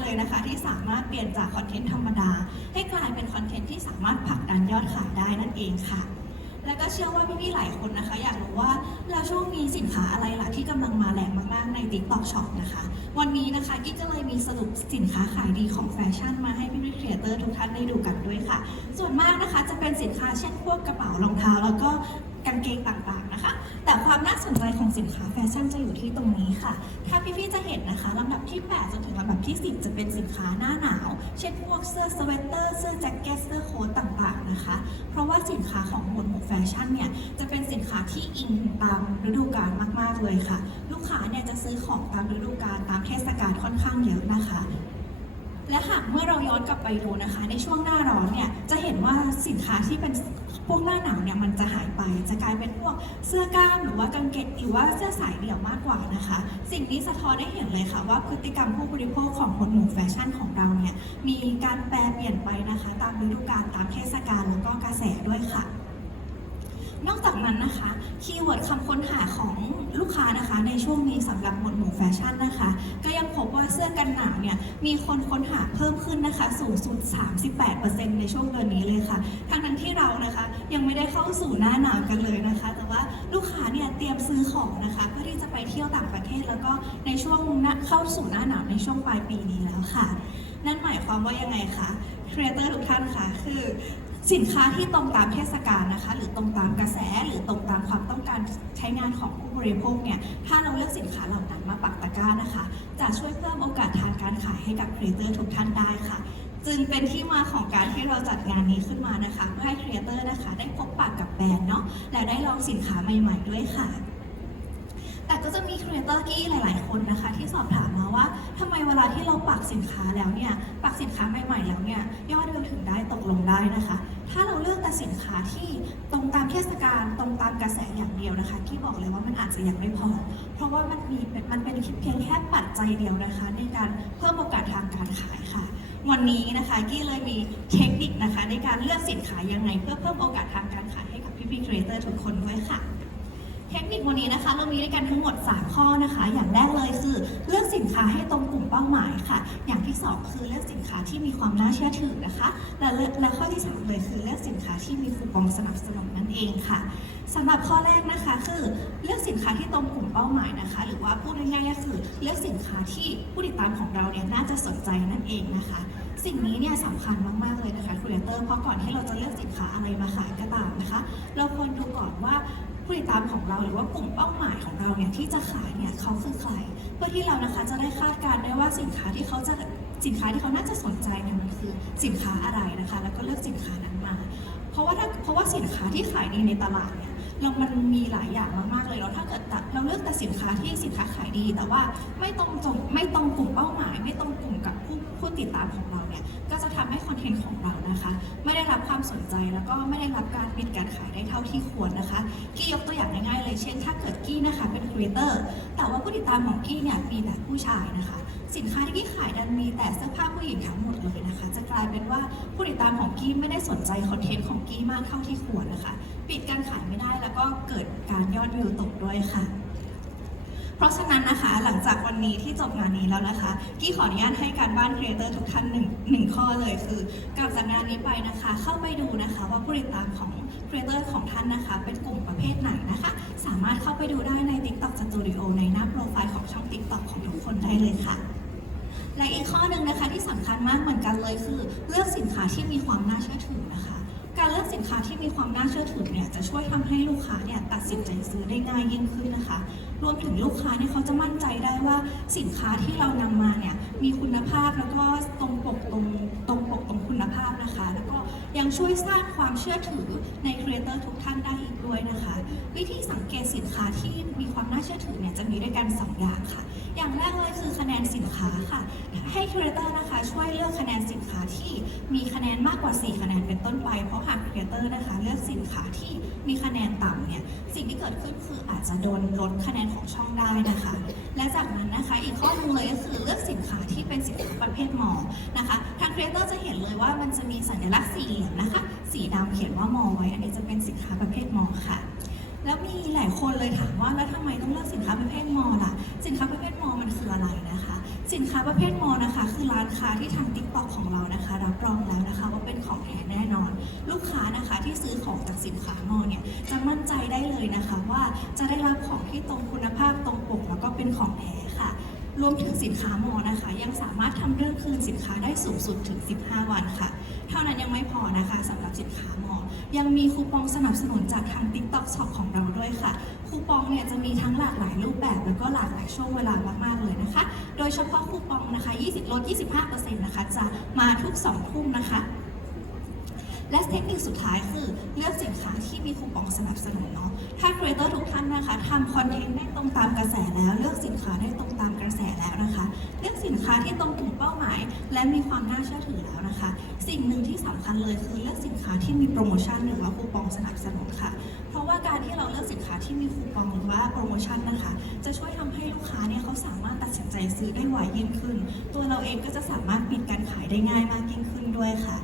เลยนะคะ ที่สามารถเปลี่ยนจากคอนเทนต์ธรรมดา ให้กลายเป็นคอนเทนต์ที่สามารถผลักดันยอดขายได้นั่นเองค่ะ แล้วก็เชื่อว่าพี่ๆหลายคนนะคะ อยากรู้ว่าแล้วช่วงนี้สินค้าอะไรล่ะที่กำลังมาแรงมากๆใน TikTok Shop นะคะ วันนี้นะคะกิ๊กก็เลยมีสรุปสินค้าขายดีของแฟชั่นมาให้พี่ๆครีเอเตอร์ทุกท่านได้ดูกันด้วยค่ะ ส่วนมากนะคะจะเป็นสินค้าเช่นพวกกระเป๋ารองเท้าแล้วก็กางเกงต่างๆ นะคะ แต่ความน่าสนใจของสินค้าแฟชั่นจะอยู่ที่ตรงนี้ค่ะ ถ้าพี่ๆจะเห็นนะคะลำดับที่ 8 จนถึงลำดับที่ 10 จะเป็นสินค้าหน้าหนาว เช่นพวกเสื้อสเวตเตอร์ เสื้อแจ็คเก็ต เสื้อโค้ทต่างๆนะคะ เพราะว่าสินค้าของหมวดหมู่แฟชั่นเนี่ยจะเป็นสินค้าที่อิงตามฤดูกาลมากๆเลยค่ะ ลูกค้าเนี่ยจะซื้อของตามฤดูกาลตามเทศกาลค่อนข้างเยอะนะคะและหากเมื่อเราย้อนกลับไปดูนะคะ ในช่วงหน้าร้อนเนี่ยจะเห็นว่าสินค้าที่เป็น พวกหน้าหนาวเนี่ยมันจะหายไป จะกลายเป็นพวกเสื้อกล้ามหรือว่ากางเกงหรือว่าเสื้อสายเดี่ยวมากกว่านะคะ สิ่งนี้สะท้อนได้เห็นเลยค่ะว่าพฤติกรรมผู้บริโภคของคนหมู่แฟชั่นของเราเนี่ยมีการแปรเปลี่ยนไปนะคะ ตามฤดูกาลตามเทศกาลแล้วก็กระแสด้วยค่ะ นอกจากนั้นนะคะ คีย์เวิร์ดคำค้นหาของลูกค้านะคะ ในช่วงนี้สำหรับหมวดหมู่แฟชั่นนะคะ ก็ยังพบว่าเสื้อกันหนาวเนี่ยมีคนค้นหาเพิ่มขึ้นนะคะ สูงสุด 38%ในช่วงเดือนนี้เลยค่ะ ทั้งนั้นที่เรานะคะยังไม่ได้เข้าสู่หน้าหนาวกันเลยนะคะ แต่ว่าลูกค้าเนี่ยเตรียมซื้อของนะคะเพื่อที่จะไปเที่ยวต่างประเทศ แล้วก็ในช่วงหน้าเข้าสู่หน้าหนาวในช่วงปลายปีนี้แล้วค่ะ นั่นหมายความว่ายังไงคะครีเอเตอร์ทุกท่านคะคือ สินค้าที่ตรงตามเทศกาลนะคะ หรือตรงตามกระแสหรือตรงตามความต้องการใช้งานของผู้บริโภคเนี่ยถ้าเราเลือกสินค้าเหล่านั้นมาปักตะกร้านะคะ จะช่วยเพิ่มโอกาสทางการขายให้กับครีเอเตอร์ทุกท่านได้ค่ะ จึงเป็นที่มาของการที่เราจัดงานนี้ขึ้นมานะคะเพื่อให้ครีเอเตอร์นะคะได้พบปะกับแบรนด์เนาะและได้ลองสินค้าใหม่ ๆ ด้วยค่ะแต่ก็จะมีครีเอเตอร์ที่หลาย ๆ คนนะคะ ที่สอบถามมาว่าทำไมเวลาที่เราปักสินค้าแล้วเนี่ยปักสินค้าใหม่ ๆ แล้วเนี่ยยอดเราถึงได้ตกลงได้นะคะ ถ้าเราเลือกแต่สินค้าที่ตรงตามเทศกาลตรงตามกระแสอย่างเดียวนะคะที่บอกเลยว่ามันอาจจะยังไม่พอ เพราะว่ามันมีมันเป็นเพียงแค่ปัจจัยเดียวนะคะ ในการเพิ่มโอกาสทางการขายค่ะ วันนี้นะคะกี้เลยมีเทคนิคนะคะ ในการเลือกสินค้ายังไง เพื่อเพิ่มโอกาสทางการขายให้กับพี่ๆครีเอเตอร์ทุกคนด้วยค่ะ เทคนิควันนี้นะคะ เรามีด้วยกันทั้งหมด 3 ข้อนะคะ อย่างแรกเลยคือเลือกสินค้าให้ตรงกลุ่มเป้าหมายค่ะ อย่างที่ 2 คือเลือกสินค้าที่มีความน่าเชื่อถือนะคะ และและข้อที่3เลยคือเลือกสินค้าที่มีคูปองสนับสนุนนั่นเองค่ะสำหรับข้อแรกนะคะคือเลือกสินค้าที่ตรงกลุ่มเป้าหมายนะคะ หรือว่าพูดง่ายๆก็คือเลือกสินค้าที่ผู้ติดตามของเราเนี่ยน่าจะสนใจนั่นเองนะคะ สิ่งนี้เนี่ยสำคัญมากๆเลยนะคะครีเอเตอร์เพราะก่อนที่เราจะเลือกสินค้าอะไรมาขายก็ตามนะคะ เราควรดูก่อนว่า ผู้ติดตามของเราหรือว่ากลุ่มเป้าหมายของเราเนี่ยที่จะขายเนี่ยเขาคือใคร เพื่อที่เรานะคะจะได้คาดการณ์ได้ว่าสินค้าที่เขาจะสินค้าที่เขาน่าจะสนใจเนี่ยมันคือสินค้าอะไรนะคะ แล้วก็เลือกสินค้านั้นมา เพราะว่าถ้าเพราะว่าสินค้าที่ขายดีในตลาดเนี่ยเรามันมีหลายอย่างมากๆเลยแล้วถ้าเกิดตัดเราเลือกแต่สินค้าที่สินค้าขายดี แต่ว่าไม่ตรงจงไม่ตรงกลุ่มเป้าหมาย ไม่ตรงกลุ่มกับ ผู้ติดตามของเราเนี่ยก็จะทำให้คอนเทนต์ของเรานะคะ ไม่ได้รับความสนใจแล้วก็ไม่ได้รับการปิดการขายได้เท่าที่ควรนะคะกี้ยกตัวอย่างง่ายๆเลยเช่น ถ้าเกิดกี้นะคะเป็นครีเอเตอร์แต่ว่าผู้ติดตามของกี้เนี่ยมีแต่ผู้ชายนะคะ สินค้าที่กี้ขายดันมีแต่เสื้อผ้าผู้หญิงทั้งหมดเลยนะคะ จะกลายเป็นว่าผู้ติดตามของกี้ไม่ได้สนใจคอนเทนต์ของกี้มากเท่าที่ควรนะคะ ปิดการขายไม่ได้แล้วก็เกิดการยอดวิวตกด้วยค่ะ เพราะฉะนั้นนะคะหลังจากวันนี้ที่จบงานนี้แล้วนะคะ กี้ขออนุญาตให้การบ้านครีเอเตอร์ทุกท่านหนึ่งหนึ่งข้อเลยคือกลับจากงานนี้ไปนะคะ เข้าไปดูนะคะว่าผู้ติดตามของครีเอเตอร์ของท่านนะคะ เป็นกลุ่มประเภทไหนนะคะ สามารถเข้าไปดูได้ใน TikTok Studio ในหน้าโปรไฟล์ของช่อง TikTok ของทุกคนได้เลยค่ะและอีกข้อหนึ่งนะคะที่สำคัญมากเหมือนกันเลยคือ เลือกสินค้าที่มีความน่าเชื่อถือนะคะ การเลือกสินค้าที่มีความน่าเชื่อถือเนี่ยจะช่วยทำให้ลูกค้าเนี่ยตัดสินใจซื้อได้ง่ายยิ่งขึ้นนะคะ รวมถึงลูกค้าเนี่ยเขาจะมั่นใจได้ว่าสินค้าที่เรานำมาเนี่ยมีคุณภาพแล้วก็ตรงปกตรงตรง ยังช่วยสร้างความเชื่อถือในครีเอเตอร์ทุกท่านได้อีกด้วยนะคะ วิธีสังเกตสินค้าที่มีความน่าเชื่อถือเนี่ยจะมีด้วยกันสองอย่างค่ะ อย่างแรกเลยคือคะแนนสินค้าค่ะ ให้ครีเอเตอร์นะคะช่วยเลือกคะแนนสินค้าที่มีคะแนนมากกว่า 4 คะแนนเป็นต้นไป เพราะหากครีเอเตอร์นะคะ เลือกสินค้าที่มีคะแนนต่ำเนี่ยสิ่งที่เกิดขึ้นคืออาจจะโดนลดคะแนนของช่องได้นะคะ และจากนั้นนะคะอีกข้อหนึงเลยก็คือเลือกสินค้าที่เป็นสินค้าประเภทหมอนะคะทางครีเอเตอร์จะเห็นเลยว่ามันจะมีสัญลักษณ์สี่เหลี่ยมนะคะ สีดำเขียนว่ามอไว้ อันนี้จะเป็นสินค้าประเภทมอค่ะ แล้วมีหลายคนเลยถามว่าแล้วทำไมต้องเลือกสินค้าประเภทมอล่ะ สินค้าประเภทมอมันคืออะไรนะคะ สินค้าประเภทมอนะคะ คือร้านค้าที่ทาง t ิ k t o k ของเรานะคะ รับรองแล้วนะคะว่าเป็นของแท้แน่นอน ลูกค้านะคะที่ซื้อของจากสินค้ามอเนี่ยจะมั่นใจได้เลยนะคะว่าจะได้รับของที่ตรงคุณภาพตรงปกแล้วก็เป็นของแท้ค่ะ รวมถึงสินค้ามอนะคะ ยังสามารถทำเรื่องคืนสินค้าได้สูงสุดถึง 15 วันค่ะ เท่านั้นยังไม่พอนะคะสำหรับสินค้ามอ ยังมีคูปองสนับสนุนจากทาง TikTok Shop ของเราด้วยค่ะ คูปองเนี่ยจะมีทั้งหลากหลายรูปแบบ แล้วก็หลากหลายช่วงเวลามากๆเลยนะคะ โดยเฉพาะคูปองนะคะ 20 ลด 25%นะคะ จะมาทุก2ทุ่มนะคะและเทคนิคสุดท้ายคือเลือกสินค้าที่มีคูปองสนับสนุนเนาะ ถ้าครีเอเตอร์ทุกท่านนะคะทำคอนเทนต์ได้ตรงตามกระแสแล้ว เลือกสินค้าได้ตรงตาม ระแสแล้วนะคะเลือกสินค้าที่ตรงกลุ่มเป้าหมาย และมีความน่าเชื่อถือแล้วนะคะ สิ่งหนึ่งที่สำคัญเลยคือเลือกสินค้าที่มีโปรโมชั่นหรือว่าคูปองสนับสนุนค่ะ เพราะว่าการที่เราเลือกสินค้าที่มีคูปองหรือว่าโปรโมชั่นนะคะ จะช่วยทำให้ลูกค้าเนี่ยเขาสามารถตัดสินใจซื้อได้ไวยิ่งขึ้น ตัวเราเองก็จะสามารถปิดการขายได้ง่ายมากยิ่งขึ้นด้วยค่ะ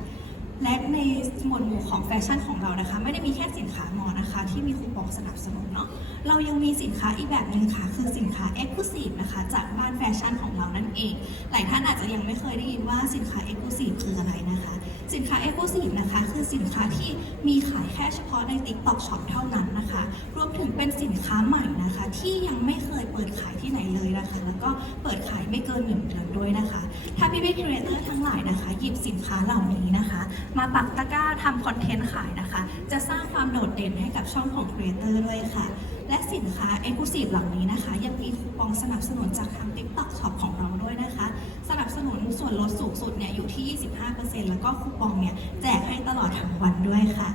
และในหมวดหมู่ของแฟชั่นของเรานะคะ ไม่ได้มีแค่สินค้ามอนะคะ ที่มีคูปองสนับสนุนเนาะเรายังมีสินค้าอีกแบบหนึ่งค่ะ คือสินค้า e x c l u s i v e นะคะ จากบ้านแฟชั่นของเรานั่นเอง หลายท่านอาจจะยังไม่เคยได้ยินว่าสินค้า e x c l u s i v e คืออะไรนะคะ สินค้า e x c l u s i v e นะคะ คือสินค้าที่มีขายแค่เฉพาะใน TikTok Shop เท่านั้นนะคะ รวมถึงเป็นสินค้าใหม่นะคะ ที่ยังไม่เคยเปิดขายที่ไหนเลยนะคะ แล้วก็เปิดขายไม่เกินหนึ่งเดือนด้วยนะคะ ถ้าพี่พี่ครีเอเตอร์ทั้งหลายนะคะ หยิบสินค้าเหล่านี้นะคะมาปักตะกร้าทำคอนเทนต์ขายนะคะ จะสร้างความโดดเด่นให้กับช่องของครีเอเตอร์ด้วยค่ะ และสินค้า e x c l u s i v e เหล่านี้นะคะ ยังมีคูปองสนับสนุนจากทาง TikTok Shop ของเราด้วยนะคะ สนับสนุนส่วนลดสูงสุดเนี่ยอยู่ที่ 25%แล้วก็คูปองเนี่ยแจกให้ตลอดทั้งวันด้วยค่ะ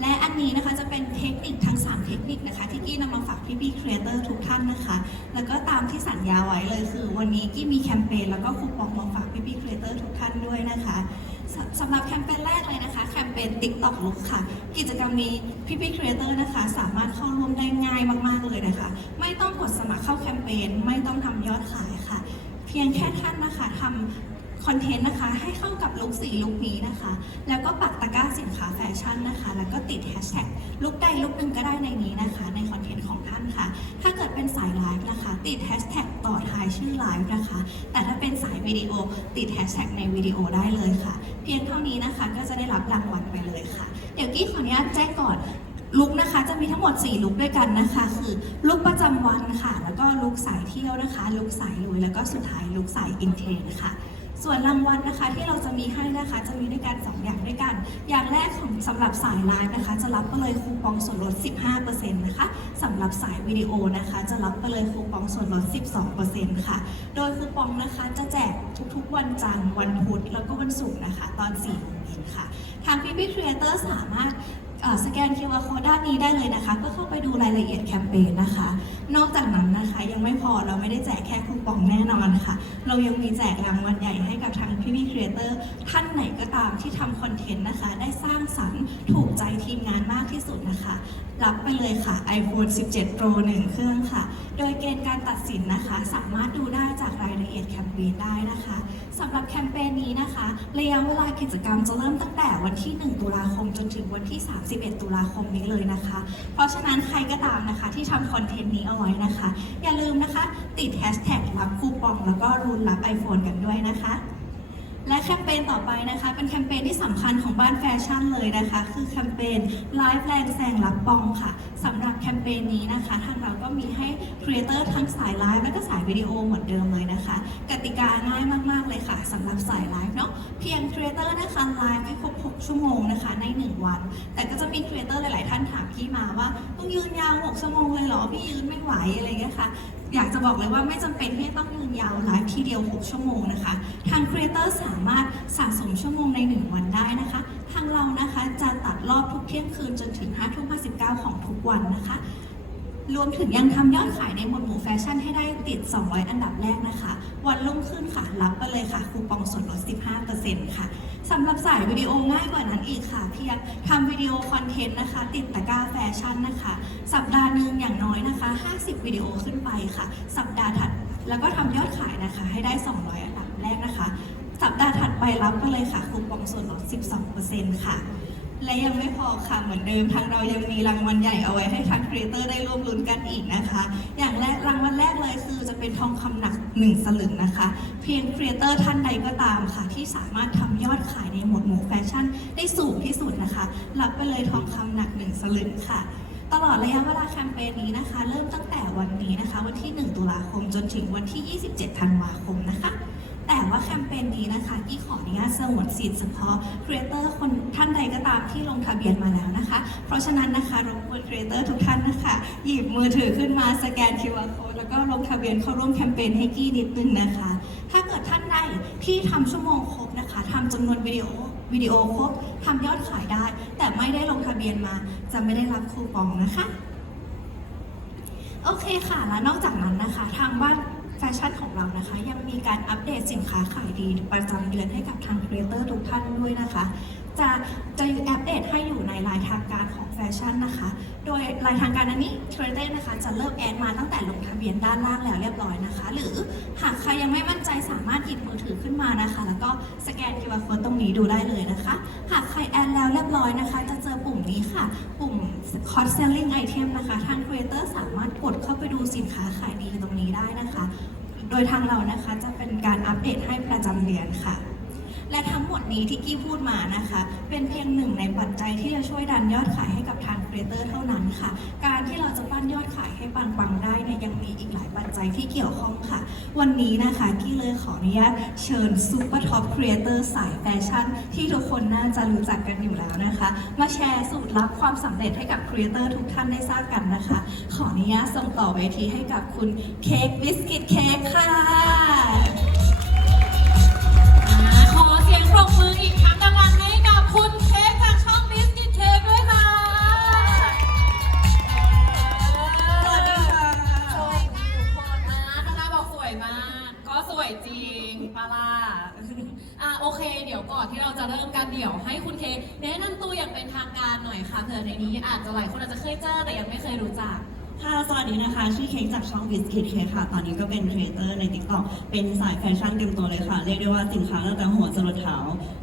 และอันนี้นะคะจะเป็นเทคนิคทั้ง 3 เทคนิคนะคะ ที่กี้นำมาฝากพี่ๆครีเอเตอร์ทุกท่านนะคะ แล้วก็ตามที่สัญญาไว้เลยคือ วันนี้กี้มีแคมเปญแล้วก็คูปองมาฝากพี่ๆครีเอเตอร์ทุกท่านด้วยนะคะ สำหรับแคมเปญแรกเลยนะคะ แคมเปญ TikTok Look ค่ะ กิจกรรมนี้พี่พี่ครีเอเตอร์นะคะ สามารถเข้าร่วมได้ง่ายมาก ๆ เลยนะคะ ไม่ต้องกดสมัครเข้าแคมเปญไม่ต้องทำยอดขายค่ะ เพียงแค่ท่านนะคะทำ คอนเทนต์นะคะ ให้เข้ากับลุคสีลุคนี้นะคะ แล้วก็ปักตะกร้าสินค้าแฟชั่นนะคะ แล้วก็ติดแฮชแท็กลุคใดลุคหนึ่งก็ได้ในนี้นะคะ ในคอนเทนต์ของท่านค่ะ ถ้าเกิดเป็นสายไลฟ์นะคะ ติดแฮชแท็กต่อท้ายชื่อไลฟ์นะคะ แต่ถ้าเป็นสายวิดีโอติดแฮชแท็กในวิดีโอได้เลยค่ะ เพียงเท่านี้นะคะก็จะได้รับรางวัลไปเลยค่ะ เดี๋ยวกี้ขออนุญาตแจ้งก่อนลุกนะคะจะมีทั้งหมด 4 ลุกด้วยกันนะคะ คือลุกประจำวันค่ะ แล้วก็ลุกสายเที่ยวนะคะ ลุกสายลุยแล้วก็สุดท้ายลุกสายอินเทรนค่ะ ส่วนรางวัลนะคะที่เราจะมีให้นะคะจะมีด้วยกัน2อย่างด้วยกัน อย่างแรกของสำหรับสายไลฟ์นะคะ จะรับไปเลยคูปองส่วนลด 15%นะคะสำหรับสายวิดีโอนะคะ จะรับไปเลยคูปองส่วนลด 12%ค่ะ โดยคูปองนะคะจะแจกทุกๆ วันจันทร์วันพุธแล้วก็วันศุกร์นะคะ ตอน4โมงเย็นค่ะ ทางพี่พี่ครีเอเตอร์สามารถ สแกน QR code ด้านนี้ได้เลยนะคะเพื่อเข้าไปดูรายละเอียดแคมเปญนะคะ นอกจากนั้นนะคะยังไม่พอเราไม่ได้แจกแค่คูปองแน่นอนค่ะ เรายังมีแจกรางวัลใหญ่ให้กับทางพี่พี่ครีเอเตอร์ท่านไหนก็ตามที่ทำคอนเทนต์นะคะ ได้สร้างสรรค์ถูกใจทีมงานมากที่สุดนะคะ รับไปเลยค่ะ iPhone 17 Pro 1 เครื่องค่ะ โดยเกณฑ์การตัดสินนะคะ สามารถดูได้จากรายละเอียดแคมเปญได้นะคะ สำหรับแคมเปญนี้นะคะระยะเวลากิจกรรมจะเริ่มตั้งแต่วันที่ 1 ตุลาคมจนถึงวันที่ 31 ตุลาคมนี้เลยนะคะ เพราะฉะนั้นใครก็ตามนะคะที่ทำคอนเทนต์นี้เอาไว้นะคะ อย่าลืมนะคะ ติดแฮชแท็กรับคูปองแล้วก็รุนรับ iPhone กันด้วยนะคะและแคมเปญต่อไปนะคะ เป็นแคมเปญที่สำคัญของบ้านแฟชั่นเลยนะคะ คือแคมเปญไลฟ์แรงแซงรับปองค่ะสำหรับแคมเปญนี้นะคะ ทางเราก็มีให้ครีเอเตอร์ทั้งสายไลฟ์และก็สายวิดีโอเหมือนเดิมเลยนะคะ ติกาง่ายมาก ๆ เลยค่ะสำหรับสายไลฟ์เนาะเพียงครีเอเตอร์นะคะไลฟ์ให้ครบ 6 ชั่วโมงนะคะใน 1 วัน แต่ก็จะมีครีเอเตอร์หลาย ๆ ท่านถามพี่มาว่า ต้องยืนยาว 6 ชั่วโมงเลยเหรอ พี่ยืนไม่ไหวอะไรเงี้ยค่ะอยากจะบอกเลยว่าไม่จำเป็นที่ต้องยืนยาวไลฟ์ทีเดียว 6 ชั่วโมงนะคะ ทางครีเอเตอร์สามารถสะสมชั่วโมงใน 1 วันได้นะคะ ทางเรานะคะจะตัดรอบทุกเที่ยงคืนจนถึง5ทุ่ม59ของทุกวันนะคะ รวมถึงยังทำยอดขายในหมวดหมู่แฟชั่นให้ได้ติด 200 อันดับแรกนะคะ วันรุ่งขึ้นค่ะรับไปเลยค่ะ คูปองส่วนลด 15%ค่ะสำหรับสายวิดีโอง่ายกว่านั้นอีกค่ะ เพียงทำวิดีโอคอนเทนต์นะคะ ติดตะกร้าแฟชั่นนะคะ สัปดาห์หนึ่งอย่างน้อยนะคะ 50 วิดีโอขึ้นไปค่ะ สัปดาห์ถัดแล้วก็ทำยอดขายนะคะ ให้ได้ 200 อันดับแรกนะคะ สัปดาห์ถัดไปรับไปเลยค่ะคูปองส่วนลด 12%ค่ะ และยังไม่พอค่ะเหมือนเดิมทางเรายังมีรางวัลใหญ่เอาไว้ให้ทางครีเอเตอร์ได้ร่วมลุ้นกันอีกนะคะ อย่างแรกรางวัลแรกเลยคือจะเป็นทองคำหนัก 1 สลึงนะคะ เพียงครีเอเตอร์ท่านใดก็ตามค่ะ ที่สามารถทำยอดขายในหมวดหมู่แฟชั่นได้สูงที่สุดนะคะ รับไปเลยทองคำหนัก 1 สลึงค่ะตลอดระยะเวลาแคมเปญนี้นะคะ เริ่มตั้งแต่วันนี้นะคะ วันที่ 1 ตุลาคมจนถึงวันที่ 27 ธันวาคมนะคะ แต่ว่าแคมเปญนี้นะคะกี้ขออนุญาตสงวนสิทธิ์เฉพาะครีเอเตอร์คนท่านใดก็ตามที่ลงทะเบียนมาแล้วนะคะ เพราะฉะนั้นนะคะรบกวนครีเอเตอร์ทุกท่านนะคะ หยิบมือถือขึ้นมาสแกน QR code แล้วก็ลงทะเบียนเข้าร่วมแคมเปญให้กี้นิดนึงนะคะ ถ้าเกิดท่านใดที่ทำชั่วโมงครบนะคะทำจำนวนวิดีโอวิดีโอครบทำยอดขายได้ แต่ไม่ได้ลงทะเบียนมา จะไม่ได้รับคูปองนะคะ โอเคค่ะ และนอกจากนั้นนะคะ ทางบ้าน แฟชั่นของเรานะคะ ยังมีการอัปเดตสินค้าขายดีประจำเดือนให้กับทางครีเอเตอร์ทุกท่านด้วยนะคะ จะจะอัปเดตให้อยู่ในรายทางการของแฟชั่นนะคะ โดยรายทางการอันนี้ครีเอเตอร์นะคะจะเริ่มแอดมาตั้งแต่ลงทะเบียนด้านล่างแล้วเรียบร้อยนะคะ หรือหากใครยังไม่มั่นใจสามารถหยิบมือถือขึ้นมานะคะ แล้วก็สแกน QR code ตรงนี้ดูได้เลยนะคะ หากใครแอดแล้วเรียบร้อยนะคะ จะเจอปุ่มนี้ค่ะปุ่ม Hot Selling Item นะคะทาง Creator สามารถกดเข้าไปดูสินค้าขายดีตรงนี้ได้นะคะ โดยทางเรานะคะจะเป็นการอัปเดตให้ประจำเดือนค่ะ และทั้งหมดนี้ที่กี้พูดมานะคะ เป็นเพียงหนึ่งในปัจจัยที่จะช่วยดันยอดขายให้กับทางครีเอเตอร์เท่านั้นค่ะ การที่เราจะปั้นยอดขายให้ปังๆได้เนี่ยยังมีอีกหลายปัจจัยที่เกี่ยวข้องค่ะ วันนี้นะคะกี้เลยขออนุญาตเชิญซูเปอร์ท็อปครีเอเตอร์สายแฟชั่นที่ทุกคนน่าจะรู้จักกันอยู่แล้วนะคะ มาแชร์สูตรลับความสำเร็จให้กับครีเอเตอร์ทุกท่านได้ทราบกันนะคะ ขออนุญาตส่งต่อเวทีให้กับคุณเค้กบิสกิตเค้กค่ะ ปรบมืออีกครั้งดังๆให้กับคุณเค้กจากช่องบิสกิตเค้กด้วยค่ะ สวัสดีค่ะ สวัสดีทุกคนนะคณะบอกสวยมาก ก็สวยจริงปาล่าอะโอเค เดี๋ยวก่อนที่เราจะเริ่มกันเดี๋ยวให้คุณเคแนะนำตัวอย่างเป็นทางการหน่อยค่ะเผื่อในนี้อาจจะหลายคนอาจจะเคยเจอแต่ยังไม่เคยรู้จัก ค่ะ สวัสดีนะคะ ชื่อเค้กจากช่อง b i s c u i t เค้กค่ะ ตอนนี้ก็เป็นครีเอเตอร์ใน TikTok เป็นสายแฟชั่นเต็มตัวเลยค่ะ เรียกได้ว่าสินค้าตั้งแต่หัวจรดเท้า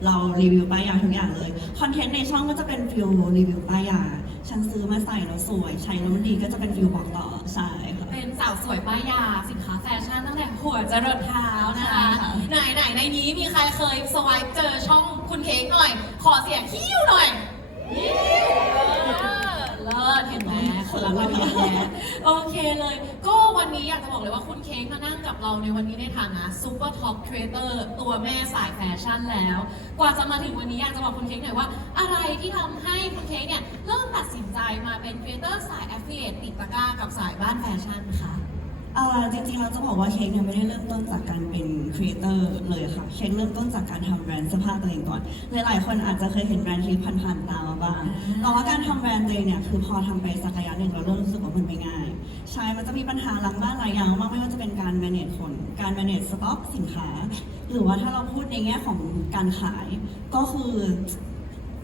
เรารีวิวป้ายยาทุกอย่างเลย คอนเทนต์ในช่องก็จะเป็นฟิลรีวิวป้ายยา ฉันซื้อมาใส่แล้วสวย ใช้แล้วมันดีก็จะเป็นฟิลบอกต่อ ใช่ค่ะ เป็นสาวสวยป้ายยาสินค้าแฟชั่นตั้งแต่หัวจรดเท้านะคะ ใช่ค่ะ ไหนไหนในนี้มีใครเคยสวายเจอช่องคุณเค้กหน่อย ขอเสียงคิ้วหน่อยเลิศเห็น ไหมคนลเยอะแยะโอเคเลย ก็วันนี้อยากจะบอกเลยว่าคุณเค้กมานั่งกับเราในวันนี้ในฐานะซูเปอร์ท็อปครีเอเตอร์ตัวแม่สายแฟชั่นแล้ว กว่าจะมาถึงวันนี้อยากจะบอกคุณเค้กหน่อยว่า อะไรที่ทำให้คุณเค้กเนี่ยเริ่มตัดสินใจมาเป็นครีเอเตอร์สายแอฟเฟียติดตะกร้ากับสายบ้านแฟชั่นค่ะ เอ่อจริงๆเราจะบอกว่าเค้กเนี่ยไม่ได้เริ่มต้นจากการเป็นครีเอเตอร์เลยค่ะ เค้กเริ่มต้นจากการทำแบรนด์เสื้อผ้าตัวเองก่อน หลายๆคนอาจจะเคยเห็นแบรนด์ที่ผ่านๆตามาบ้างแต่ว่าการทำแบรนด์ตัวเองเนี่ยคือพอทำไปสักระยะหนึ่งเราเริ่มรู้สึกว่ามันไม่ง่าย ใช่ มันจะมีปัญหาหลังบ้านหลายอย่างมากไม่ว่าจะเป็นการ manage คน การ manage สต็อกสินค้า หรือว่าถ้าเราพูดในแง่ของการขายก็คือ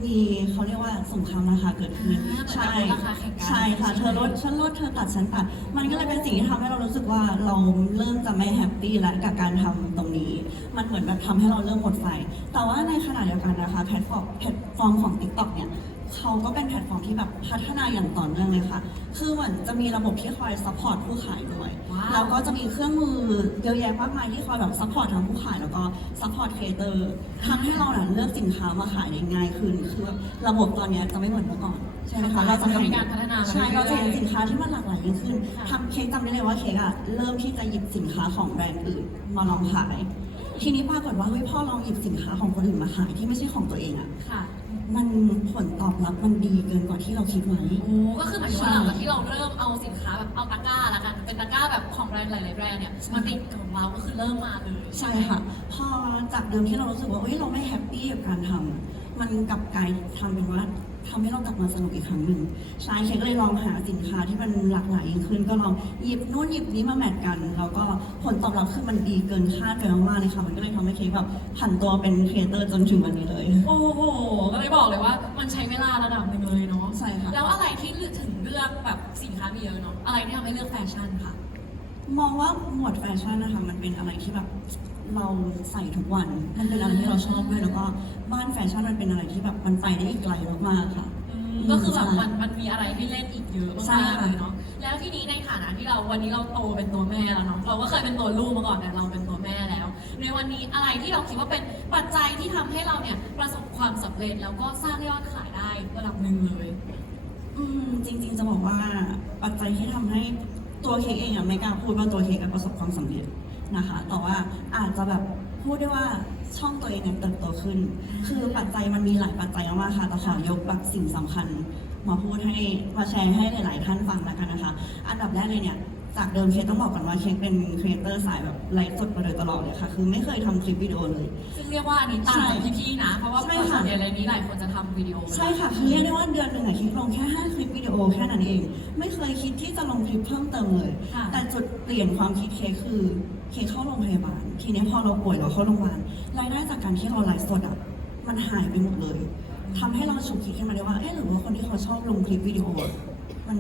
มีเขาเรียกว่าสงครามราคาเกิดขึ้นอ่าใช่ราคาแข่งกัน ใช่ค่ะเธอลดฉันลดเธอตัดฉันตัด มันก็เลยเป็นสิ่งที่ทำให้เรารู้สึกว่าเราเริ่มจะไม่แฮปปี้แล้วกับการทำตรงนี้ มันเหมือนแบบทำให้เราเริ่มหมดไฟ แต่ว่าในขณะเดียวกันนะคะแพลตฟอร์มแพลตฟอร์มของ TikTok เนี่ย เขาก็เป็นแพลตฟอร์มที่แบบพัฒนาอย่างต่อเนื่องเลยค่ะ คือเหมือนจะมีระบบที่คอยซัพพอร์ตผู้ขายด้วยว้าวแล้วก็จะมีเครื่องมือเยอะแยะมากมายที่คอยแบบซัพพอร์ตทั้งผู้ขายแล้วก็ซัพพอร์ตครีเอเตอร์ทำให้เราเนี่ยเลือกสินค้ามาขายได้ง่ายขึ้น คือแบบระบบตอนเนี้ยจะไม่เหมือนเมื่อก่อนใช่ไหมคะเราจะมีการพัฒนามาใช่เรื่อยๆเราจะเห็นสินค้าที่มันหลากหลายยิ่งขึ้นค่ะทำเค้กจำได้เลยว่าเค้กอะเริ่มที่จะหยิบสินค้าของแบรนด์อื่นมาลองขายทีนี้ปรากฏว่าเฮ้ยพ่อลองหยิบสินค้าของคนอื่นมาขายที่ไม่ใช่ของตัวเองอะค่ะ มันผลตอบรับมันดีเกินกว่าที่เราคิดไว้ โอ้ก็คือหมายถึงว่าหลังจากที่เราเริ่มเอาสินค้าแบบเอาตะกร้าละกัน เป็นตะกร้าแบบของแบรนด์หลายๆแบรนด์เนี่ยมาติดกับเราก็คือเริ่มมาเลยใช่ค่ะ พอจากเดิมที่เรารู้สึกว่าเอ้ยเราไม่แฮปปี้กับการทำมันกลับกลายทำเป็นว่า ทำให้เรากลับมาสนุกอีกครั้งหนึ่งใช่เค้กก็เลยลองหาสินค้าที่มันหลากหลายยิ่งขึ้น ก็ลองหยิบนู่นหยิบนี้มาแมทกันแล้วก็ผลตอบรับคือมันดีเกินคาดไปมากๆเลยค่ะมันก็เลยทำให้เค้กแบบผันตัวเป็นครีเอเตอร์จนถึงวันนี้เลย โอ้โหก็เลยบอกเลยว่ามันใช้เวลาระดับหนึ่งเลยเนาะใช่ค่ะแล้วอะไรที่เลือกถึงเลือกแบบสินค้ามีเยอะเนาะอะไรที่ทำให้เลือกแฟชั่นค่ะมองว่าหมวดแฟชั่นนะคะมันเป็นอะไรที่แบบ เราใส่ทุกวัน มันเป็นอะไรที่เราชอบด้วยแล้วก็บ้านแฟชั่นมันเป็นอะไรที่แบบมันไปได้อีกไกลมากๆค่ะอืมก็คือแบบมันมันมีอะไรให้เล่นอีกเยอะใช่มากๆค่ะ เลยเนาะแล้วทีนี้ในฐานะที่เราวันนี้เราโตเป็นตัวแม่แล้วเนาะเราก็เคยเป็นตัวลูกมาก่อนแต่เราเป็นตัวแม่แล้ว ในวันนี้อะไรที่เราคิดว่าเป็นปัจจัยที่ทำให้เราเนี่ยประสบความสำเร็จแล้วก็สร้างยอดขายได้ระดับหนึ่งเลย อืมจริงๆจะบอกว่าปัจจัยที่ทำให้ตัวเค้กเองอะไม่กล้าพูดว่าตัวเค้กอะประสบความสำเร็จ นะคะ แต่ว่าอาจจะแบบพูดได้ว่าช่องตัวเองเนี่ยเติบโตขึ้น คือปัจจัยมันมีหลายปัจจัยมากๆค่ะแต่ขอยกแบบสิ่งสำคัญมาพูดให้มาแชร์ให้หลาย ๆ ท่านฟังแล้วกันนะคะ อันดับแรกเลยเนี่ยจากเดิมเค้กต้องบอกก่อนว่าเค้กเป็นครีเอเตอร์สายแบบไลฟ์สดมาโดยตลอดเลยค่ะ คือไม่เคยทำคลิปวิดีโอเลย ซึ่งเรียกว่าอันนี้ต่างจากพี่ๆนะ เพราะว่าใช่ส่ค่ะวนใหญ่ในนี้หลายคนจะทำวิดีโอ ใช่ค่ะคือเรียกได้ว่าเดือนหนึ่งอะคลิปลงแค่ 5 คลิปวิดีโอแค่นั้นเอง ไม่เคยคิดที่จะลงคลิปเพิ่มเติมเลยค่ะแต่จุดเปลี่ยนความคิดเคคือ เคเข้าโรงพยาบาล ทีนี้พอเราป่วยเราเข้าโรงพยาบาลรายได้จากการที่เราไลฟ์สดอะมันหายไปหมดเลยทำให้เราฉุกคิดขึ้นมาได้ว่าเอ๊ะหรือว่าคนที่เขาชอบลงคลิปวิดีโอมัน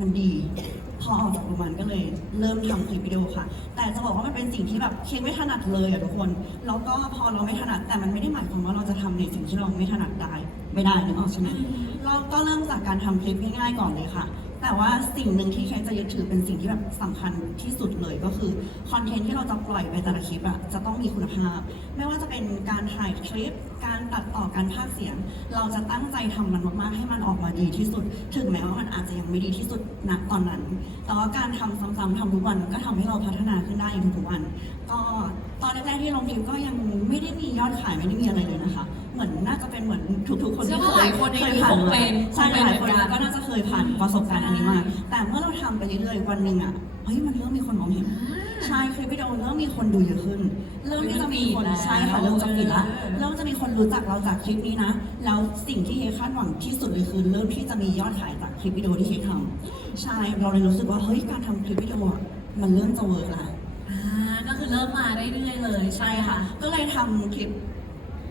มันดี พอออกจากโรงพยาบาลก็เลย เริ่มทำคลิปวิดีโอค่ะ แต่จะบอกว่ามันเป็นสิ่งที่แบบเคไม่ถนัดเลยอะทุกคน แล้วก็พอเราไม่ถนัดแต่มันไม่ได้หมายความว่าเราจะทำในสิ่งที่เราไม่ถนัดได้ ไม่ได้นึกออกใช่ไหมเราก็เริ่มจากการทำคลิปง่ายๆก่อนเลยค่ะ แต่ว่าสิ่งหนึ่งที่แคทจะยึดถือเป็นสิ่งที่แบบสำคัญที่สุดเลยก็คือคอนเทนต์ที่เราจะปล่อยไปแต่ละคลิปอะจะต้องมีคุณภาพ ไม่ว่าจะเป็นการถ่ายคลิป การตัดต่อการพากย์เสียง เราจะตั้งใจทำมันมากๆให้มันออกมาดีที่สุด ถึงแม้ว่ามันอาจจะยังไม่ดีที่สุดณตอนนั้น แต่ว่าการทำซ้ำๆทำทุกวันก็ทำให้เราพัฒนาขึ้นได้ในทุกๆวัน ก็ตอนแรกๆที่ลงคลิปก็ยังไม่ได้มียอดขายไม่ได้มีอะไรเลยนะคะ เหมือนน่าจะเป็นเหมือนทุกๆ คนเชื่อที่ว่าเคหยลายคนในเคยนี้ผ่านคงมาเป็นใช่คงเป็นหลายคนเหมือนกันก็น่าจะเคยผ่านประสบการณ์อันนี้มาแต่เมื่อเราทำไปเรื่อยๆวันหนึ่งอะเฮ้ยมันเริ่มมีคนมองเห็นใช่คลิปวิดีโอเริ่มมีคนดูเยอะขึ้น เริ่มที่จะมีคนเริ่มจะใช่ค่ะฟีดแล้วเริ่มจะปิดละเออเริ่มจะมีคนรู้จักเราจากคลิปนี้นะ แล้วสิ่งที่เฮคาดหวังที่สุดเลยคือ เริ่มที่จะมียอดขายจากคลิปวิดีโอที่เฮทำใช่เราเลยรู้สึกว่าเฮ้ยการทำคลิปวิดีโออะมันเริ่มจะเวิร์กละอ่าก็คือเริ่มมาได้เรื่อยๆเลย ใช่ค่ะ ก็เลยทำคลิป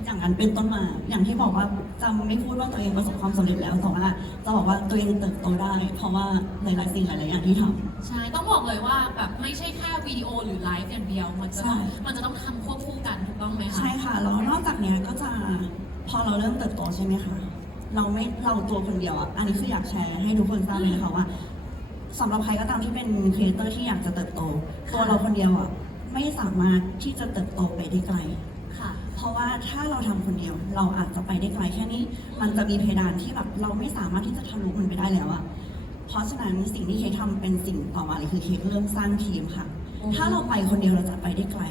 อย่างนั้นเป็นต้นมา อย่างที่บอกว่าจะไม่พูดว่าตัวเองประสบความสำเร็จแล้วแต่ว่าจะบอกว่าตัวเองเติบโตได้ เพราะว่าหลายๆสิ่งหลายๆอย่างที่ทำ ใช่ต้องบอกเลยว่าแบบไม่ใช่แค่วิดีโอหรือไลฟ์อย่างเดียว มันจะต้องใช่ มันจะต้องทำควบคู่กันถูกต้องไหมคะ ใช่ค่ะแล้วนอกจากเนี้ยก็จะพอเราเริ่มเติบโตใช่ไหมคะเราไม่เราตัวคนเดียวอะอันนี้คืออยากแชร์ให้ทุกคนทราบเลยนะคะว่าสำหรับใครก็ตามที่เป็นครีเอเตอร์ที่อยากจะเติบโต ตัวเราคนเดียวอะไม่สามารถที่จะเติบโตไปได้ไกลค่ะเพ ราะว่าถ้าเราทำคนเดียว เราอาจจะไปได้ไกลแค่นี้ มันจะมีเพดานที่แบบเราไม่สามารถที่จะทะลุมันไปได้แล้วอะเพราะฉะนั้นสิ่งที่เคกทำเป็นสิ่งต่อมาเลยคือเคกเริ่มสร้างทีมค่ะ ถ้าเราไปคนเดียวเราจะไปได้ไกล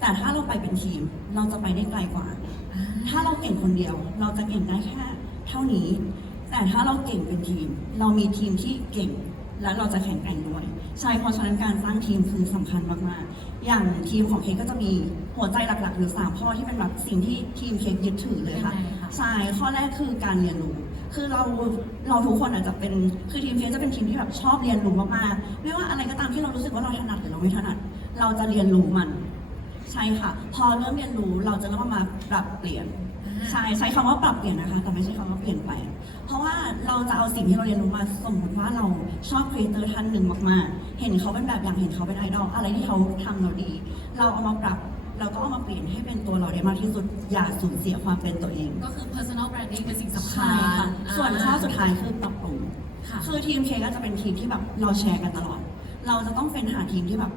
แต่ถ้าเราไปเป็นทีมเราจะไปได้ไกลกว่า ถ้าเราเก่งคนเดียว เราจะเก่งได้แค่เท่านี้ แต่ถ้าเราเก่งเป็นทีม เรามีทีมที่เก่ง และเราจะแข่งแกร่งด้วย ใช่เพราะฉะนั้นการสร้างทีมคือสำคัญมากๆ อย่างทีมของเค้กก็จะมีหัวใจหลักๆ หรือสามข้อที่เป็นแบบสิ่งที่ทีมเค้กยึดถือเลยค่ะยังไงคะใช่ข้อแรกคือการเรียนรู้ คือเราเราทุกคนอาจจะเป็นคือทีมเค้กจะเป็นทีมที่แบบชอบเรียนรู้มากๆไม่ว่าอะไรก็ตามที่เรารู้สึกว่าเราถนัดหรือเราไม่ถนัด เราจะเรียนรู้มัน ใช่ค่ะ พอเริ่มเรียนรู้เราจะเริ่มมาปรับเปลี่ยนใช่ใช้คำว่าปรับเปลี่ยนนะคะ แต่ไม่ใช่คำว่าเปลี่ยนไป เพราะว่าเราจะเอาสิ่งที่เราเรียนรู้มาสมมติว่าเราชอบครีเอเตอร์ท่านหนึ่งมากๆ เห็นเขาเป็นแบบอย่างเห็นเขาเป็นไอดอลอะไรที่เขาทำเราดี เราเอามาปรับเราก็เอามาเปลี่ยนให้เป็นตัวเราได้มากที่สุดอย่าสูญเสียความเป็นตัวเองก็คือ personal branding เป็นสิ่งสำคัใช่ญค่ะส่วนข้อสุดท้ายคือปรับปรุงค่ะคือทีมเคก็จะเป็นทีมที่แบบเราแชร์กันตลอด เราจะต้องเป็นหาทีมที่แบบ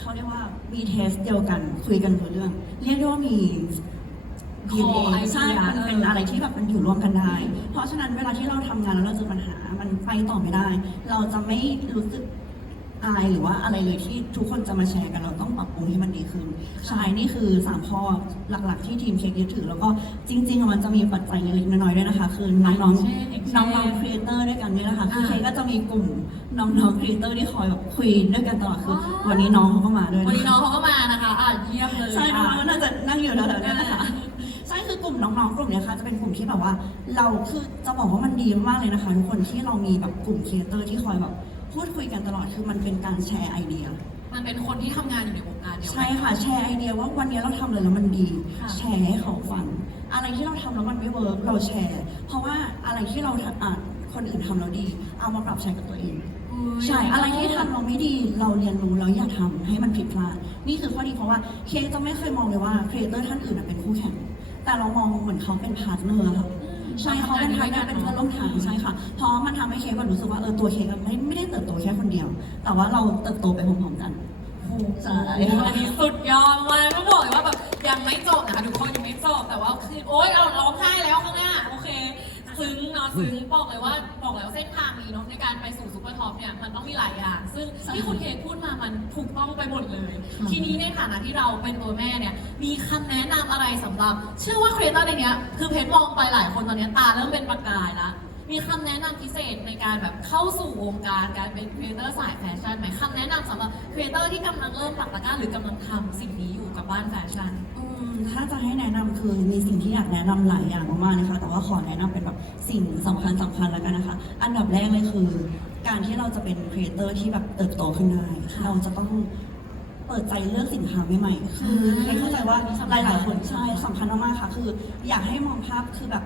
เขาเรียกว่ามีเทสเดียวกันคุยกันรู้เรื่อง เรียกได้ว่ามี DNA Core idea ใช่มันเป็นอะไรที่แบบมันอยู่ร่วมกันได้ เพราะฉะนั้นเวลาที่เราทำงานแล้วเราเจอปัญหา มันไปต่อไม่ได้ เราจะไม่รู้สึกอายหรือว่าอะไรเลยที่ทุกคนจะมาแชร์กันเราต้องปรับปรุงให้มันดีขึ้นใช่นี่คือสามข้อหลักๆ ที่ทีมเค้กยึดถือ แล้วก็จริงๆมันจะมีปัจจัยเล็กๆน้อยๆด้วยนะคะ คือน้องเช่นอย่างเช่นๆน้องๆครีเอเตอร์ด้วยกันเนี่ยนะคะคืออ่าเค้กก็จะมีกลุ่มน้องๆครีเอเตอร์ที่คอยแบบคุยด้วยกันตลอดคืออ๋อวันนี้น้องเขาก็มาด้วยวันนี้ะคะน้องเขาก็มานะคะอะเยี่ยมเลยใช่น้องค่ะๆน่าจะนั่งอยู่แถวๆเนี้นะคะใช่คือกลุ่มน้องๆกลุ่มเนี้ยค่ะจะเป็นกลุ่มที่แบบว่า เราคือจะบอกว่ามันดีมากเลยนะคะ ทุกคนที่เรามีแบบกลุ่มครีเอเตอร์ที่คอยแบบพูดคุยกันตลอดคือมันเป็นการแชร์ไอเดีย มันเป็นคนที่ทำงานอยู่ในวงการเดียวกั ใช่ค่ะ แชร์ไอเดียว่าวันนี้เราทำอะไรแล้วมันดี ค่ะ แชร์ให้เขาฟัง อะไรที่เราทำแล้วมันไม่เวิร์กเราแชร์ เพราะว่าอะไรที่เราทำอะคนอื่นทำแล้วดี เอามาปรับใช้กับตัวเองอืใช่ อะไรที่ทำเราไม่ดีเราเรียนรู้แล้วอย่าทำให้มันผิดพลาด นี่คือข้อดีเพราะว่าเคกจะไม่เคยมองเลยว่าครีเอเตอร์ท่านอื่นนะเป็นคู่แข่ง แต่เรามองเหมือนเขาเป็นพาร์ทเนอร์ค่ะใช่เขาเป็นพาร์ทเนอร์เป็นเพื่อนร่วมทางใช่ค่ะเพราะมันทำให้เคกแบบรู้สึกว่าเออตัวเคกอะไม่ไม่ได้เติบโตแค่คนเดียว แต่ว่าเราเติบโตไปพร้อมๆกันใช่อันนี้สุดยอดมากต้องบอกเลยว่าแบบยังไม่จบนะคะทุกคนยังไม่จบแต่ว่าคือโอ๊ยเราร้องไห้แล้วข้างหน้าโอเค ซึ้งเนาะซึ้งบอกเลยว่าบอกแล้วเส้นทางนี้เนาะในการไปสู่ซูเปอร์ท็อปเนี่ยมันต้องมีหลายอย่าง ซึ่งที่คุณเคพูดมามันถูกต้องไปหมดเลยค่ะทีนี้ในฐานะที่เราเป็นตัวแม่เนี่ยมีคำแนะนำอะไรสำหรับ เชื่อว่าครีเอเตอร์ในเนี้ยคือเพจมองไปหลายคนตอนเนี้ยตาเริ่มเป็นประกายละมีคำแนะนำพิเศษในการแบบเข้าสู่วงการการเป็นครีเอเตอร์สายแฟชั่นไหมคำแนะนำสำหรับครีเอเตอร์ที่กำลังเริ่มปักตะกร้าหรือกำลังทำสิ่งนี้อยู่กับบ้านแฟชั่นอืม ถ้าจะให้แนะนำคือมีสิ่งที่อยากแนะนำหลายอย่างมากๆนะคะ แต่ว่าขอแนะนำเป็นแบบสิ่งสำคัญสำคัญแล้วกันนะคะ อันดับแรกเลยคือ การที่เราจะเป็นครีเอเตอร์ที่แบบเติบโตขึ้นได้ค่ะเราจะต้อง เปิดใจเลือกสินค้าใหม่ๆ คือให้เข้าใจว่าหลายๆคนใช่สำคัญมากๆค่ะ คือ อยากให้มองภาพคือแบบ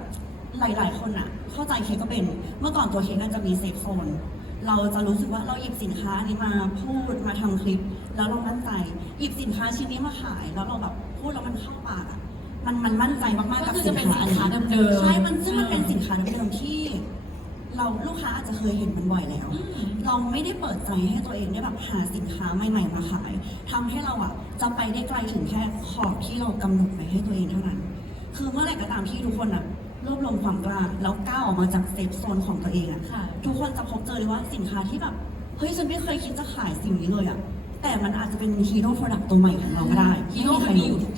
หลายๆคนอะเข้าใจเคกก็เป็น เมื่อก่อนตัวเคกก็จะมีเซฟโซน เราจะรู้สึกว่าเราหยิบสินค้านี้มาพูดมาทำคลิป แล้วเรามั่นใจหยิบสินค้าชิ้นนี้มาขายแล้วเราแบบพู ดแล้วมันเข้าปากอะมันมันมั่นใจมากๆก็กับคือสิจะนเป็นค้าสินค้าเดิมๆใช่มันซึ่งมันเป็นอืมสินค้าเดิมๆที่ เราลูกค้าอาจจะเคยเห็นมันบ่อยแล้วเราไม่ได้เปิดใจให้ตัวเองได้แบบหาสินค้าใหม่ๆมาขายทำให้เราอะจะไปได้ไกลถึงแค่ขอบที่เรากำหนดไว้ให้ตัวเองเท่านั้น คือเมื่อไหร่ก็ตามที่ทุกคนอะรวบรวมความกล้าแล้วก้าวออกมาจากเซฟโซนของตัวเองอะค่ะ ทุกคนจะพบเจอเลยว่าสินค้าที่แบบ เฮ้ย ฉันไม่เคยคิดจะขายสิ่งนี้เลยอะแต่มันอาจจะเป็นฮีโร่โปรดักต์ตัวใหม่ของเราก็ได้ฮีโร่ไมันมีอยู่ทุก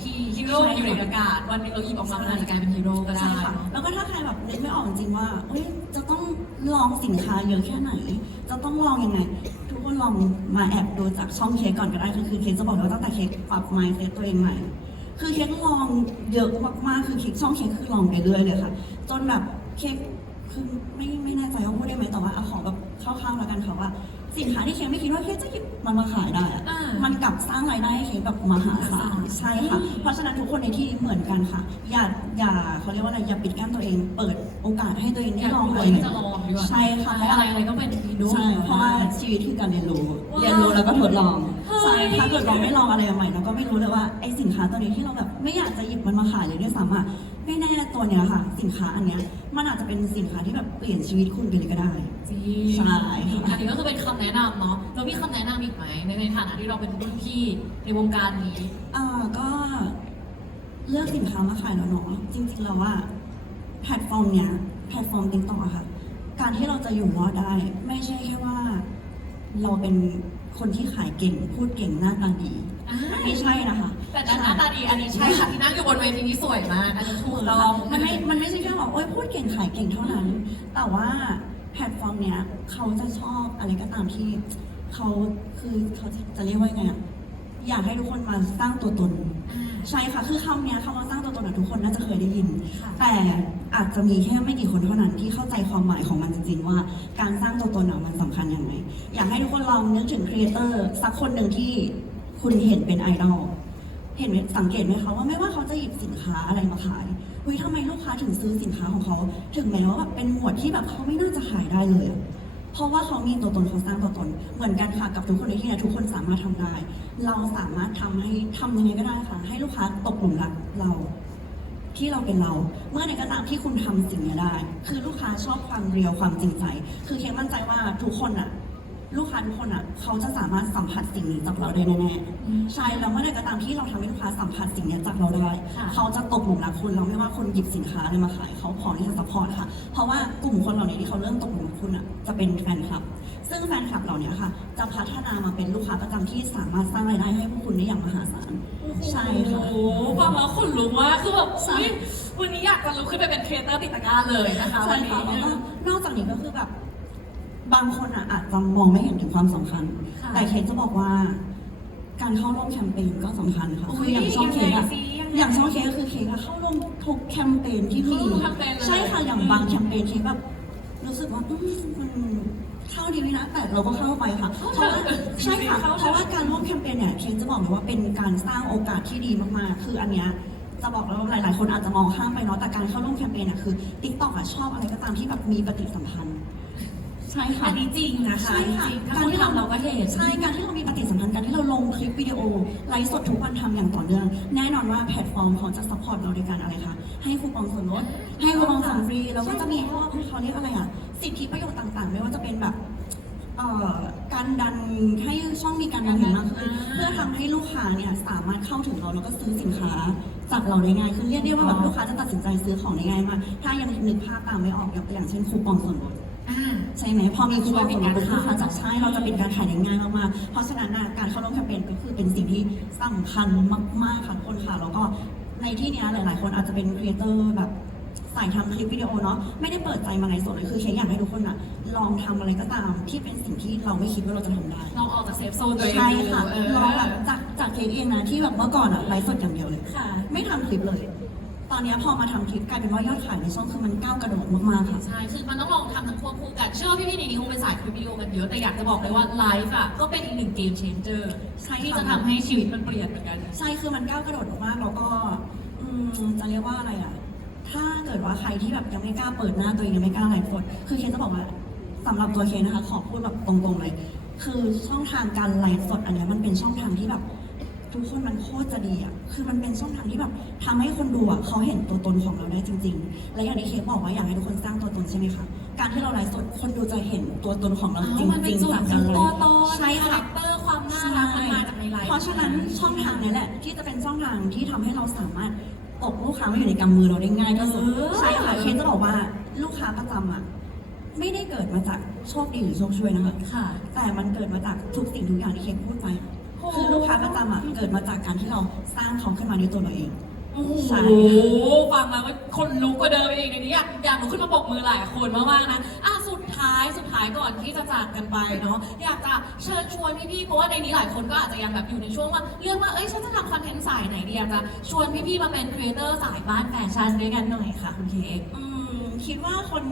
ที่ฮี โร่มันอยู่ในอากาศวันหนึงเราหยิบออกมามันอาจจะกลายเป็นฮีโร่ก็ได้ ใช่ค่ะแล้วก็ถ้าใครแบบนึกไม่ออกจริงๆว่าเฮ้ยจะต้องลองสินค้าเยอะแค่ไหน จะต้องลองยังไง ทุกคนลองมาแอบดูจากช่องเค้กก่อนก็ได้คือคือเค้กจะบอกเลยว่าตั้งแต่เค้กปรับ mindset ตัวเองใหม่ คือเค้กลองเยอะมากๆคือเค้กช่องเค้กคือลองไปเรื่อยเลยค่ะ จนแบบเค้กคือไม่ไม่แน่ใจว่าพูดได้ไหมแต่ว่าเอาขอแบบคร่าวๆแล้วกันค่ะว่า สินค้าที่เค้กไม่คิดว่าเค้กจะหยิบมันมาขายได้อะอ่ามัมันกลับสร้างรายได้ให้เค้กแบบมหาศาลใช่ค่ะเพราะฉะนั้นทุกคนในที่นี้เหมือนกันค่ะ อย่าอย่าเขาเรียกว่าอะไรอย่าปิดกั้นตัวเอง เปิดโอกาสให้ตัวเองได้ลองเลเลยยที่จะลองดีกว่าใช่ค่ะเพราะอะว่าไรอะไรก็เป็นฮีโร่ใช่เพราะว่าชีวิตคือการเรียนรู้ ว้าวเรียนรู้แล้วก็ทดลองเฮ้ย ใช่ถ้าเกิดเราไม่ลองอะไรใหม่เราก็ไม่รู้เลยว่าไอ้สินค้าตัวนี้ที่เราแบบไม่อยากจะหยิบมันมาขายเลยด้วยซ้ำอะ ไม่แน่ตัวเนี้ยค่ะ สินค้าอันเนี้ยมันอาจจะเป็นสินค้าที่แบบเปลี่ยนชีวิตคุณไปเลยก็ได้ จริงใช่อันนี้ก็คือเป็นคำแนะนำเนาะแล้วมีคำแนะนำอีกไหมในในฐานะที่เราเป็นรุ่นพี่ในวงการนี้ เอ่อก็เลือกสินค้ามาขายแล้วเนาะจริงๆแล้วว่าแพลตฟอร์มเนี้ยแพลตฟอร์มติ๊กต็อกอะค่ะ การที่เราจะอยู่รอดได้ ไม่ใช่แค่ว่า เราเป็นคนที่ขายเก่ง พูดเก่งหน้าตาดี อ่า ไม่ใช่นะคะ แต่หน้าตาดีอันนี้ใช่ค่ะที่นั่งอยู่บนเวทีนี้สวยมากอันนี้ถูกต้องมันไม่ มันไม่ใช่แค่บอกโอ๊ยพูดเก่งขายเก่งเท่านั้น แต่ว่าแพลตฟอร์มเนี้ยเขาจะชอบอะไรก็ตามที่เขาคือเขาจะจะเรียกว่าไงอะอยากให้ทุกคนมาสร้างตัวตนอ่าใช่ค่ะ คือคำเนี้ยคำว่าสร้างตัวตนอะทุกคนน่าจะเคยได้ยินค่ะแต่อาจจะมีแค่ไม่กี่คนเท่านั้นที่เข้าใจความหมายของมันจริงๆ ว่าการสร้างตัวตนอะมันสำคัญยังไง อยากให้ทุกคนลองนึกถึงครีเอเตอร์สักคนหนึ่งที่คุณเห็นเป็นไอดอล เห็นไหมสังเกตไหมคะว่าไม่ว่าเขาจะหยิบสินค้าอะไรมาขายเฮ้ยทำไมลูกค้าถึงซื้อสินค้าของเขา ถึงแม้ว่าแบบเป็นหมวดที่แบบเขาไม่น่าจะขายได้เลย เพราะว่าเขามีตัวตนเขาสร้างตัวตน เหมือนกันค่ะกับทุกคนในที่นี้ทุกคนสามารถทำได้ เราสามารถทำให้ทำยังไงก็ได้ค่ะ ให้ลูกค้าตกหลุมรักเราที่เราเป็นเรา เมื่อไหนก็ตามที่คุณทำสิ่งนี้ได้ คือลูกค้าชอบความเรียวความจริงใจ คือเคมั่นใจว่าทุกคนอะ ลูกค้าทุกคนอะเขาจะสามารถสัมผัสสิ่งนี้จากเราได้แน่ๆใช่แล้วเมื่อใดก็ตามที่เราทำให้ลูกค้าสัมผัสสิ่งนี้จากเราได้ค่ะเขาจะตกหลุมรักคุณเราไม่ว่าคุณหยิบสินค้าอะไรมาขายเขาพร้อมที่จะสปอร์ตค่ะ เพราะว่ากลุ่มคนเหล่านี้ที่เขาเริ่มตกหลุมรักคุณอะจะเป็นแฟนคลับ ซึ่งแฟนคลับเหล่านี้ค่ะ จะพัฒนามาเป็นลูกค้าประจำที่สามารถสร้างรายได้ให้พวกคุณได้อย่างมหาศาลใช่ค่ะโอ้โหฟังแล้วขนลุกว่ากคือแบบใช่อุ๊ยวันนี้อยากจะลุกขึ้นไปเป็นครีเอเตอร์ติดตะกร้าเลยนะคะใช่วันนี้ค่ะแล้วก็นอกจากนี้ก็คือแบบ บางคนอะอาจจะมองไม่เห็นถึงความสำคัญ ค่ะ แต่เคสจะบอกว่า การเข้าร่วมแคมเปญก็สำคัญค่ะอุ๊คืยออย่างช่องเคสยังไงอะสิยังไงอย่างช่องเคสก็คือเคสอะเข้าร่วมทุกแคมเปญที่มีเข้าร่วมแคมเปญเลย ใช่ค่ะอย่างบางแคมเปญเคสแบบรู้สึกว่าอืมมันเข้าดีไหมนะแต่เราก็เข้าไปค่ะเพราะว่าใช่ค่ะเพราะว่าการร่วมแคมเปญเนี่ยเคสจะบอกเลยว่าเป็นการสร้างโอกาสที่ดีมากๆ คืออันเนี้ยจะบอกแล้วว่าหลาย ๆ คนอาจจะมองข้ามไปเนาะแต่การเข้าร่วมแคมเปญเนี่ยคือติ๊กต็อกอะชอบอะไรก็ตามที่แบบมีปฏิสัมพันธ์ ใช่ค่ะอันนี้จริงนะคะใช่ค่ะจริงถ้าคุณทำเราก็เห็นใช่การที่เรามีปฏิสัมพันธ์การที่เราลงคลิปวิดีโอไลฟ์สดทุกวันทำอย่างต่อเนื่อง แน่นอนว่าแพลตฟอร์มเขาจะซัพพอร์ตเราในการอะไรคะให้คูปองส่วนลดให้คูปองส่งฟรีแล้วก็จะมีพวกเขาเรียกอะไรอะสิทธิประโยชน์ต่างๆ ไม่ว่าจะเป็นแบบเอ่อการดันให้ช่องมีการดันเห็นมากขึ้นอ่าเพื่อทำให้ลูกค้าเนี่ยสามารถเข้าถึงเราแล้วก็ซื้อสินค้าจากเราได้ง่ายขึ้นเรียกได้ว่าแบบลูกค้าจะตัดสินใจซื้อของได้ง่ายมากถ้ายังนึกภาพตามไม่ออกยกตัวอย่างเช่นคูปองส่วนลดอ่า ใช่ไหมพอมีคูปองส่วนลดช่วยเป็นการลูกค้าขายจับใช่เราจะเป็นการขายได้ง่ายมากๆเพราะฉะนั้นน่ะการเข้าร่วมแคมเปญก็คือเป็นสิ่งที่สำคัญมากๆค่ะทุกคนค่ะแล้วก็ในที่เนี้ยหลาย ๆ คนอาจจะเป็นครีเอเตอร์แบบสายทำคลิปวิดีโอเนาะไม่ได้เปิดใจมาในส่วนเลยคือเค้กอยากให้ทุกคนอะลองทำอะไรก็ตามที่เป็นสิ่งที่เราไม่คิดว่าเราจะทำได้ลองออกจากเซฟโซนตัวเองใช่ค่ะเออลองแบบจากจากเค้กเองนะที่แบบเมื่อก่อนอะไลฟ์สดอย่างเดียวเลยค่ะไม่ทำคลิปเลย ตอนเนี้ยพอมาทำคลิปกลายเป็นว่ายอดขายในช่องคือมันก้าวกระโดดมากๆค่ะ ใช่ คือมันต้องลองทำทั้งควบคู่กัน เชื่อว่าพี่ๆในนี้คงเป็นสายคลิปวิดีโอกันเยอะ แต่อยากจะบอกเลยว่าไลฟ์อะก็เป็นอีกหนึ่งเกมเชนเจอร์ใช่ค่ะ ที่จะทำให้ชีวิตมันเปลี่ยนเหมือนกัน ใช่คือมันก้าวกระโดดมากๆแล้วก็อืมจะเรียกว่าอะไรอะ ถ้าเกิดว่าใครที่แบบยังไม่กล้าเปิดหน้าตัวเองยังไม่กล้าไลฟ์สดคือเคนจะบอกว่าสำหรับตัวเคนนะคะ ขอพูดแบบตรงๆเลย คือช่องทางการไลฟ์สดอันเนี้ยมันเป็นช่องทางที่แบบ ทุกคนมันโคตรจะดีอะ คือมันเป็นช่องทางที่แบบทำให้คนดูอะเขาเห็นตัวตนของเราได้จริง ๆ และอย่างที่เคกบอกว่าอยากให้ทุกคนสร้างตัวตนใช่ไหมคะ การที่เราไลฟ์สดคนดูจะเห็นตัวตนของเราจอ๋อมันเป็รินงส่ๆวนจากขกาองรไลตัวฟ์ตนใช่คาแรค่ะคเตอร์ความน่ารักมันมาจากในไลฟ์เพราะฉะนั้นช่องทางนี้แหละ ที่จะเป็นช่องทางที่ทำให้เราสามารถตกลูกค้ามาอยู่ในกำมือเราได้ง่ายที่สุดเออใช่ค่ะเคนจะบอกว่าลูกค้าประจำอะไม่ได้เกิดมาจากโชคดีหรือโชคช่วยนะคะค่ะแต่มันเกิดมาจากทุกสิ่งทุกอย่างที่เคนพูดไปโอ้คือลู กค้าประจำอะเกิดมาจากการที่เราสร้างเขาขึ้นมาด้วยตัวเราเอง โอ้โหใช่ฟังแล้วมันคนลุกกว่าเดิมอีกในนี้อยากอยากลุกขึ้นมาปรบมือหลายคนมากๆนะอะสุดท้ายสุดท้ายก่อนที่จะจากกันไปเนาะอยากจะเชิญชวนพี่ๆเพราะว่าในนี้หลายคนก็อาจจะยังแบบอยู่ในช่วงว่าเรื่องว่าเอ้ยฉันจะทำคอนเทนต์สายไหนดีอยากจะชวนพี่ๆมาเป็นครีเอเตอร์สายบ้านแฟชั่นด้วยกันหน่อยค่ะคุณเค้ก อืมคิดว่าคน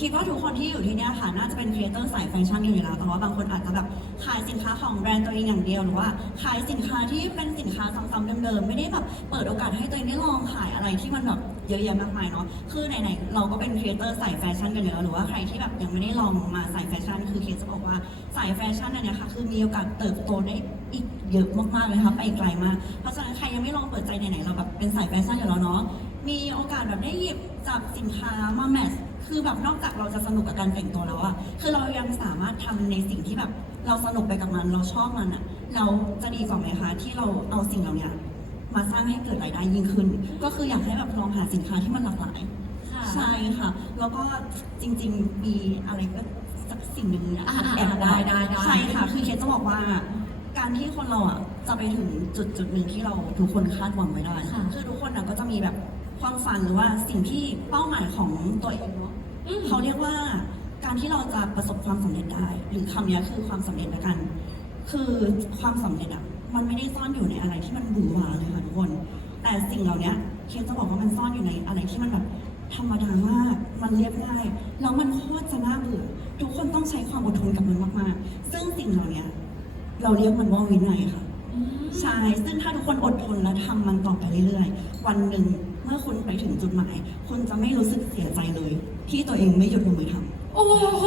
คิดว่าทุกคนที่อยู่ที่เนี่ยค่ะน่าจะเป็นครีเอเตอร์สายแฟชั่นกันอยู่แล้วแต่ว่าบางคนอาจจะแบบขายสินค้าของแบรนด์ตัวเองอย่างเดียวหรือว่าขายสินค้าที่เป็นสินค้าซ้ำๆเดิมๆไม่ได้แบบเปิดโอกาสให้ตัวเองได้ลองขายอะไรที่มันแบบเยอะแยะมากมายเนาะคือไหนๆเราก็เป็นครีเอเตอร์สายแฟชั่นกันอยู่แล้วหรือว่าใครที่แบบยังไม่ได้ลองมาสายแฟชั่น คือเคสจะบอกว่าสายแฟชั่นอันเนี้ยค่ะคือมีโอกาสเติบโตได้อีกเยอะมากๆเลยค่ะไปไกลมากเพราะฉะนั้นใครยังไม่ลองเปิดใจไหนๆเราแบบเป็นสายแฟชั่นอยู่แล้วเนาะมีโอกาสแบบได้หยิบจับสินค้ามาแมทช์ คือแบบนอกจากเราจะสนุกกับการแต่งตัวแล้วอะคือเรายังสามารถทำในสิ่งที่แบบเราสนุกไปกับมันเราชอบมันอะเราจะดีกว่าไหมคะที่เราเอาสิ่งเหล่านี้มาสร้างให้เกิดรายได้ยิ่งขึ้น ก็คืออยากให้แบบลองหาสินค้าที่มันหลากหลายค่ะใช่ค่ะ แล้วก็จริงๆมีอะไรก็สักสิ่งหนึ่งนะอ่าๆแอบได้ได้ได้ใช่ค่ะ คือเคสจะบอกว่า การที่คนเราอะจะไปถึงจุดจุดหนึ่งที่เราทุกคนคาดหวังไว้ได้ค่ะคือทุกคนอะก็จะมีแบบความฝันหรือว่าสิ่งที่เป้าหมายของตัวเองเนาะ อืม เขาเรียกว่าการที่เราจะประสบความสำเร็จได้ หรือคำนี้คือความสำเร็จละกัน คือความสำเร็จอะมันไม่ได้ซ่อนอยู่ในอะไรที่มันหวือหวาเลยค่ะทุกคน แต่สิ่งเหล่านี้เคสจะบอกว่ามันซ่อนอยู่ในอะไรที่มันแบบธรรมดามาก มันเรียบง่ายแล้วมันโคตรจะน่าเบื่อทุกคนต้องใช้ความอดทนกับมันมากๆ ซึ่งสิ่งเหล่านี้เราเรียกมันว่าวินัยค่ะ อืม ใช่ ซึ่งถ้าทุกคนอดทนและทำมันต่อไปเรื่อยๆ วันหนึ่งเมื่อคุณไปถึงจุดหมาย คุณจะไม่รู้สึกเสียใจเลย ที่ตัวเองไม่หยุดลงมือทำ โอ้โห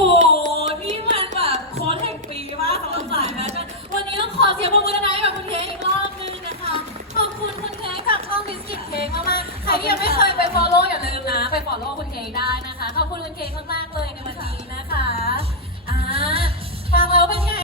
นี่มันแบบโค้ดแห่งปีมากสำหรับสายแฟชั่นวันนี้ต้องขอเสียงปรบมือดังๆให้กับคุณเค้กอีกรอบนึงนะคะ ขอบคุณคุณเค้กจากช่องบิสกิตเค้กมากๆ ใครที่ยังไม่เคยไป follow อย่าลืมนะ ไป follow คุณเค้กได้นะคะ ขอบคุณคุณเค้กมากๆเลยในวันนี้นะคะ อ่าฟังแล้วเป็นไง